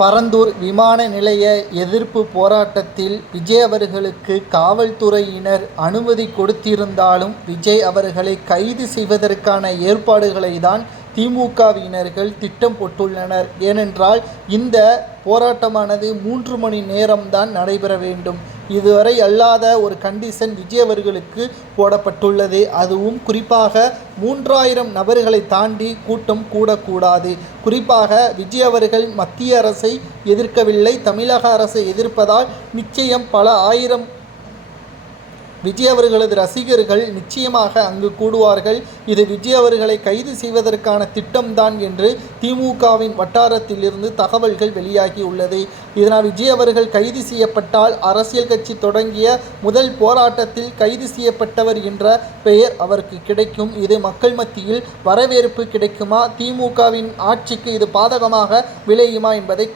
பரந்தூர் விமான நிலைய எதிர்ப்பு போராட்டத்தில் விஜய் அவர்களுக்கு காவல்துறையினர் அனுமதி கொடுத்திருந்தாலும் விஜய் அவர்களை கைது செய்வதற்கான ஏற்பாடுகளை தான் திமுகவினர்கள் திட்டம் போட்டுள்ளனர். ஏனென்றால் இந்த போராட்டமானது மூன்று மணி நேரம்தான் நடைபெற வேண்டும். இதுவரை அல்லாத ஒரு கண்டிஷன் விஜய் அவர்களுக்கு போடப்பட்டுள்ளது. அதுவும் குறிப்பாக மூன்றாயிரம் நபர்களை தாண்டி கூட்டம் கூடக்கூடாது. குறிப்பாக விஜய் அவர்கள் மத்திய அரசை எதிர்க்கவில்லை தமிழக அரசை எதிர்ப்பதால் நிச்சயம் பல ஆயிரம் விஜய் அவர்களது ரசிகர்கள் நிச்சயமாக அங்கு கூடுவார்கள். இது விஜய் அவர்களை கைது செய்வதற்கான திட்டம்தான் என்று திமுகவின் வட்டாரத்திலிருந்து தகவல்கள் வெளியாகி உள்ளது இதனால் விஜய் அவர்கள் கைது செய்யப்பட்டால் அரசியல் கட்சி தொடங்கிய முதல் போராட்டத்தில் கைது செய்யப்பட்டவர் என்ற பெயர் அவருக்கு கிடைக்கும். இது மக்கள் மத்தியில் வரவேற்பு கிடைக்குமா? திமுகவின் ஆட்சிக்கு இது பாதகமாக விளையுமா என்பதை